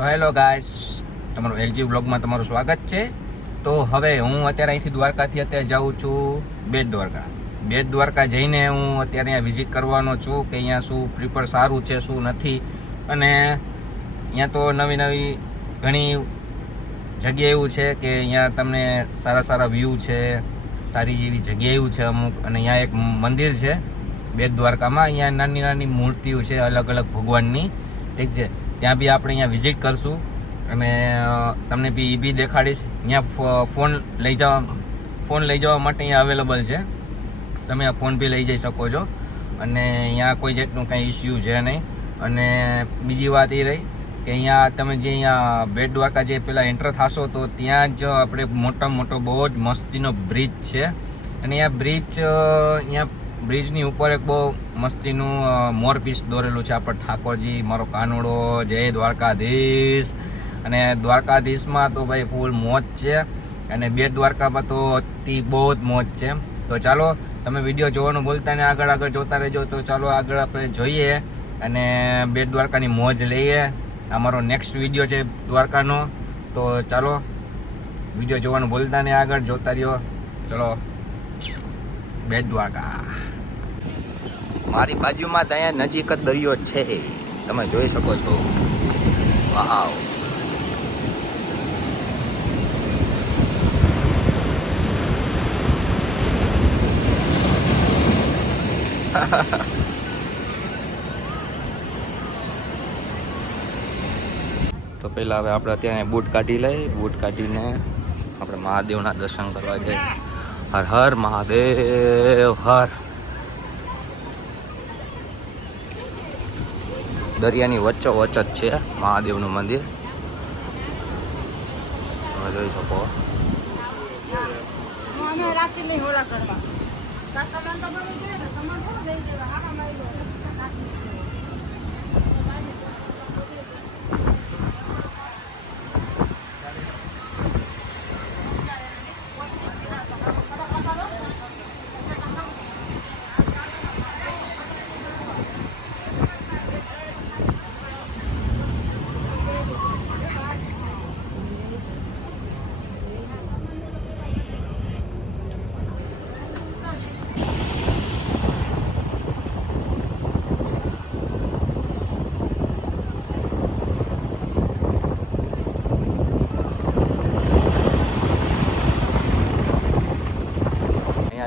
So hello guys, તમારું LG બ્લોગમાં તમારું સ્વાગત છે. તો હવે હું અત્યારે અહીંથી દ્વારકાથી અત્યારે જાઉં છું બેટ દ્વારકા જઈને હું અત્યારે અહીંયા વિઝિટ કરવાનો છું કે અહીંયા શું પ્રિપર સારું છે શું નથી. અને અહીંયા તો નવી ઘણી જગ્યા એવું છે કે અહીંયા તમને સારા વ્યૂ છે, સારી એવી જગ્યા એવું છે અમુક. અને અહીંયા એક મંદિર છે બેટ દ્વારકામાં, અહીંયા નાની મૂર્તિઓ છે અલગ ભગવાનની, ઠીક છે. ત્યાં બી આપણે અહીંયા વિઝિટ કરશું અને તમને બી દેખાડીશ. અહીંયા ફોન લઈ જવા માટે અહીંયા અવેલેબલ છે, તમે આ ફોન બી લઈ જઈ શકો છો અને અહીંયા કોઈ જાતનું કંઈ ઇસ્યુ છે નહીં. અને બીજી વાત એ રહી કે અહીંયા તમે જે અહીંયા બેટ દ્વારકા જે પહેલાં એન્ટર થશો તો ત્યાં જ આપણે મોટો બહુ જ મસ્તીનો બ્રિજ છે. અને અહીંયા બ્રિજની ઉપર એક બહુ મસ્તીનું મોરપીસ દોરેલું છે, આપણે ઠાકોરજી મારો કાનુડો, જય દ્વારકાધીશ. અને દ્વારકાધીશમાં તો ભાઈ ફૂલ મોજ છે અને બેટ દ્વારકામાં તો બહુ જ મોજ છે. તો ચાલો તમે વિડીયો જોવાનું ભૂલતા ને આગળ જોતા રહેજો. તો ચાલો આગળ આપણે જોઈએ અને બેટ દ્વારકાની મોજ લઈએ. અમારો નેક્સ્ટ વિડીયો છે દ્વારકાનો, તો ચાલો વિડીયો જોવાનું ભૂલતા ને આગળ જોતા રહ્યો. ચલો બેટ દ્વારકા. મારી બાજુમાં ત્યાં નજીક જ દરિયો છે, તમે જોઈ શકો છો. વાવ. તો પહેલાં હવે આપણે અત્યારે બૂટ કાઢીને આપણે મહાદેવના દર્શન કરવા જઈએ. હર હર મહાદેવ હર. દરિયાની વચ્ચોવચ્ચ જ છે મહાદેવનું મંદિર, તમે જોઈ શકો.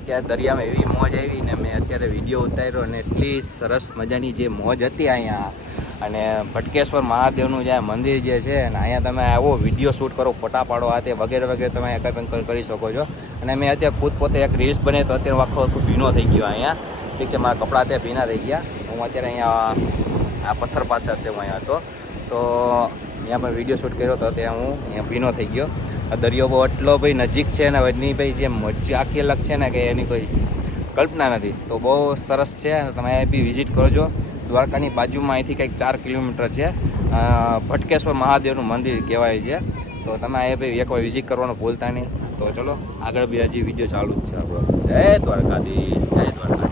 અત્યારે દરિયામાં એવી મોજ આવી ને મેં અત્યારે વિડીયો ઉતાર્યો અને એટલી સરસ મજાની જે મોજ હતી અહીંયા. અને ભટકેશ્વર મહાદેવનું જે મંદિર જે છે અને અહીંયા તમે આવો વિડીયો શૂટ કરો, ફોટા પાડો, આ તે વગેરે તમે કંઈ કરી શકો છો. અને મેં અત્યારે પોતે એક રીલ્સ બને તો અત્યારે આખો ભીનો થઈ ગયો અહીંયા, ઠીક છે. મારા કપડાં અત્યારે ભીના થઈ ગયા. હું અત્યારે અહીંયા આ પથ્થર પાસે અત્યારે હું અહીંયા હતો, તો અહીંયા પણ વિડીયો શૂટ કર્યો તો અત્યારે હું અહીંયા ભીનો થઈ ગયો. દરિયો બહુ એટલો ભાઈ નજીક છે ને એની ભાઈ જે મજા આખી અલગ છે ને કે એની કોઈ કલ્પના નથી. તો બહુ સરસ છે અને તમે બી વિઝિટ કરજો. દ્વારકાની બાજુમાં અહીંથી કંઈક 4 કિલોમીટર છે, ભટકેશ્વર મહાદેવનું મંદિર કહેવાય છે. તો તમે એ ભાઈ એકવાર વિઝિટ કરવાનું ભૂલતા નહીં. તો ચલો આગળ બી હજી વિડીયો ચાલુ જ છે આપણો. જય દ્વારકાધીશ, જય દ્વારકાધીશ.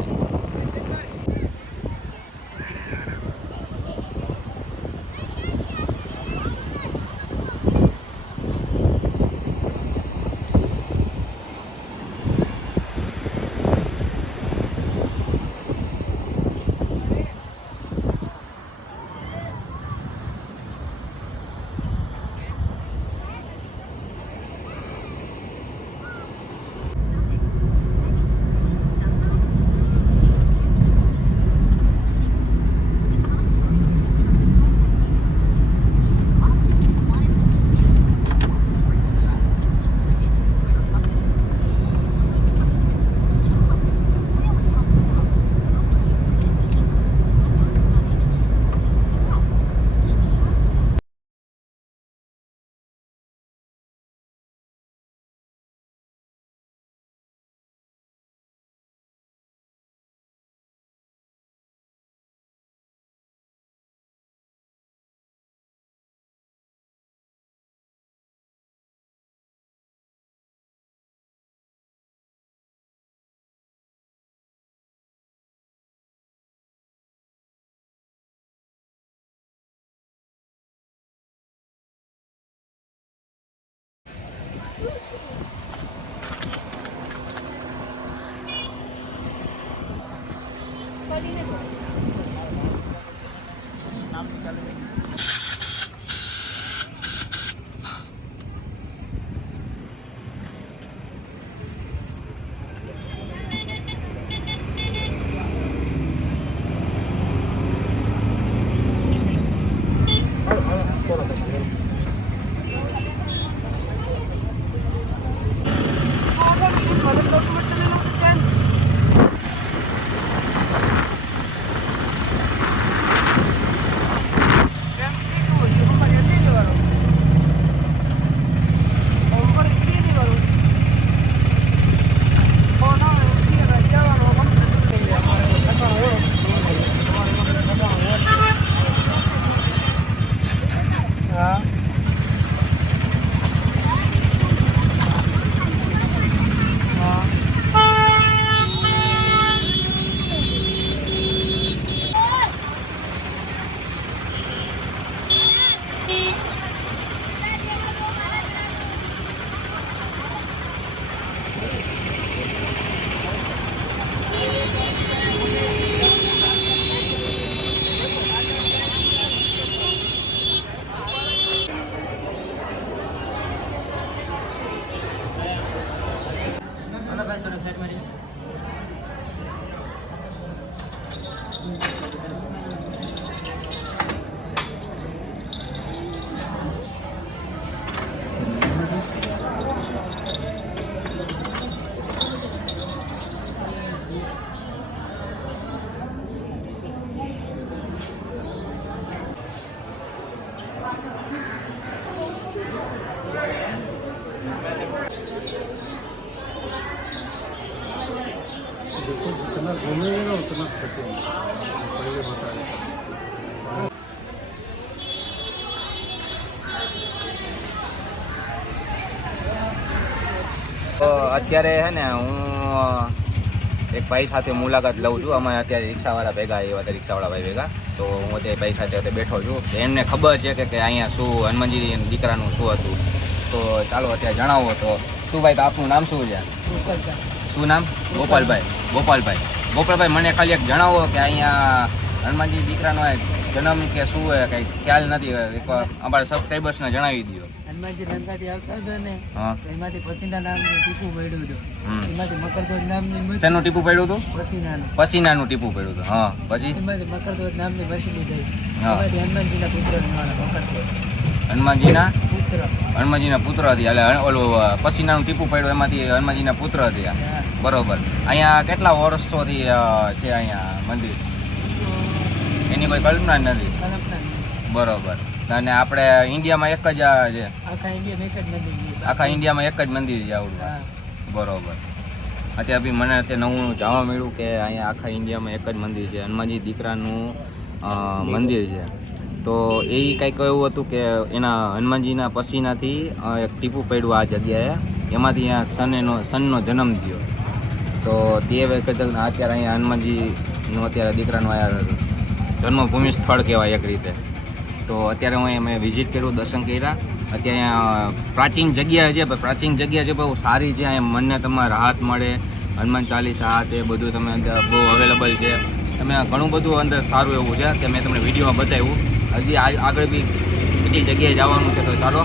घूमेंगे ना उतना पहले बताया। તો અત્યારે છે ને હું એક ભાઈ સાથે મુલાકાત લઉં છું. અમે અત્યારે રિક્ષાવાળા ભેગા એવા હતા, રિક્ષાવાળા ભાઈ ભેગા. તો હું અત્યારે ભાઈ સાથે બેઠો છું. એમને ખબર છે કે અહીંયા શું હનુમાનજી દીકરાનું શું હતું. તો ચાલો અત્યારે જણાવો. તો શું ભાઈ, તો આપનું નામ શું છે? શું નામ? ગોપાલભાઈ, મને ખાલી એક જણાવો કે અહીંયા હનુમાનજી દીકરાનો જન્મ કે શું હોય કંઈ ખ્યાલ નથી. અમારા સબસ્ક્રાઈબર્સને જણાવી દો. હનુમાનજી લંકાથી આવતા હતા ને, તો એમાંથી પસીના નામનું ટીપું પડ્યું હતું. એમાંથી મકરધ્વજ નામની શેનું ટીપું પડ્યું હતું? પસીનાનું ટીપું પડ્યું હતું. હા, પછી એમાંથી મકરધ્વજ નામની મછલી થઈ. એમાંથી હનુમાનજીના પુત્ર મકરધ્વજ. હનુમાનજીના પુત્ર હતી. એટલે ઓલું પસીનાનું ટીપું પડ્યું એમાંથી હનુમાનજીના પુત્ર હતી. બરોબર. અહીંયા કેટલા વર્ષોથી છે અહીંયા મંદિર? એની કોઈ કલ્પના જ નથી. બરોબર. અને આપણે ઇન્ડિયામાં એક જ છે? આખા ઇન્ડિયામાં એક જ મંદિર છે આવડું? બરોબર. અત્યારે બી મને અત્યારે નવું જાણવા મળ્યું કે અહીંયા આખા ઇન્ડિયામાં એક જ મંદિર છે, હનુમાનજી દીકરાનું મંદિર છે. તો એ કંઈક એવું હતું કે એના હનુમાનજીના પસીનાથી એક ટીપું પડ્યું આ જગ્યાએ, એમાંથી અહીંયા સનનો જન્મ થયો. તો તે વખતે અત્યારે અહીંયા હનુમાનજીનું અત્યારે દીકરાનું અહીંયા જન્મભૂમિ સ્થળ કહેવાય એક રીતે. તો અત્યારે હું અમે વિઝિટ કર્યું, દર્શન કર્યા. અત્યારે પ્રાચીન જગ્યા છે, પ્રાચીન જગ્યા છે, બહુ સારી છે. અહીંયા મનને તમારે રાહત મળે. હનુમાન ચાલીસા તે બધું તમે અંદર બહુ અવેલેબલ છે. તમે ઘણું બધું અંદર સારું એવું છે કે મેં તમને વિડીયોમાં બતાવ્યું. હજી આગળ બી કેટલી જગ્યાએ જવાનું છે. તો ચાલો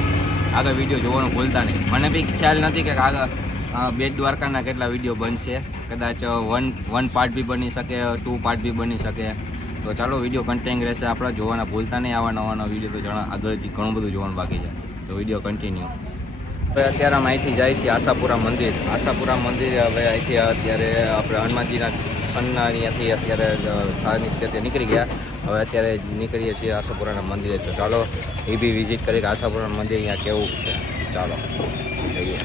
આગળ વિડીયો જોવાનું ભૂલતા નહીં. મને બી ખ્યાલ નથી કે આગળ બેટ દ્વારકાના કેટલા વિડીયો બનશે. કદાચ વન પાર્ટ બી બની શકે, 2 પાર્ટ બી બની શકે. તો ચાલો વિડીયો કન્ટેન્ટ રહેશે આપણા, જોવાના ભૂલતા નહીં. આવા નવાના વિડીયો તો આગળથી ઘણું બધું જોવાનું બાકી છે. તો વિડીયો કન્ટિન્યુ. હવે અત્યારે અમે અહીંથી જાય છીએ આશાપુરા મંદિર. આશાપુરા મંદિર હવે અહીંથી અત્યારે આપણે હનુમાનજીના સન્ના અહીંયાથી અત્યારે સ્થાનિક રીતે નીકળી ગયા. હવે અત્યારે નીકળીએ છીએ આશાપુરાના મંદિરે. તો ચાલો એ બી વિઝિટ કરીએ કે આશાપુરાનું મંદિર અહીંયા કેવું છે. ચાલો જઈએ.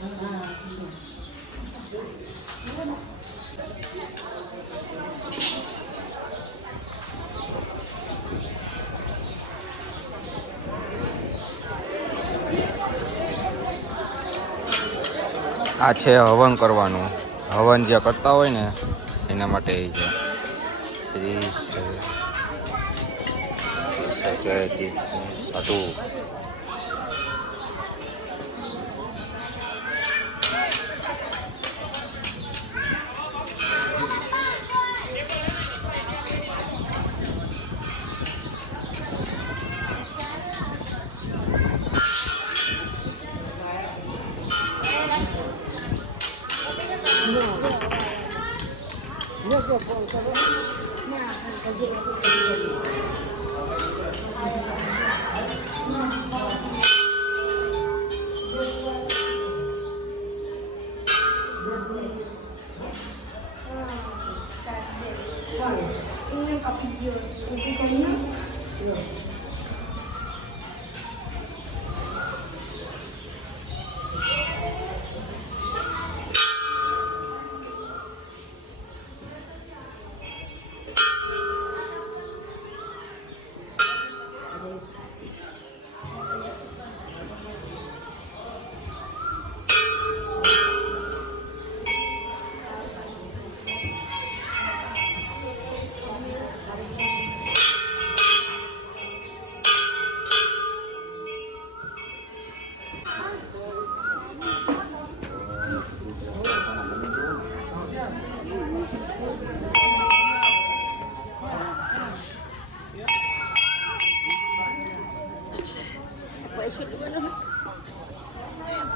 આ છે હવન કરવાનું. હવન જે કરતા હોય ને એના માટે એ છે શ્રી સચેતી સાધુ.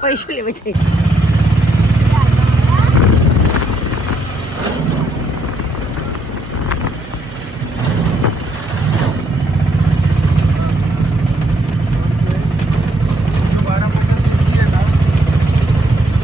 પૈસા લેવા જાય.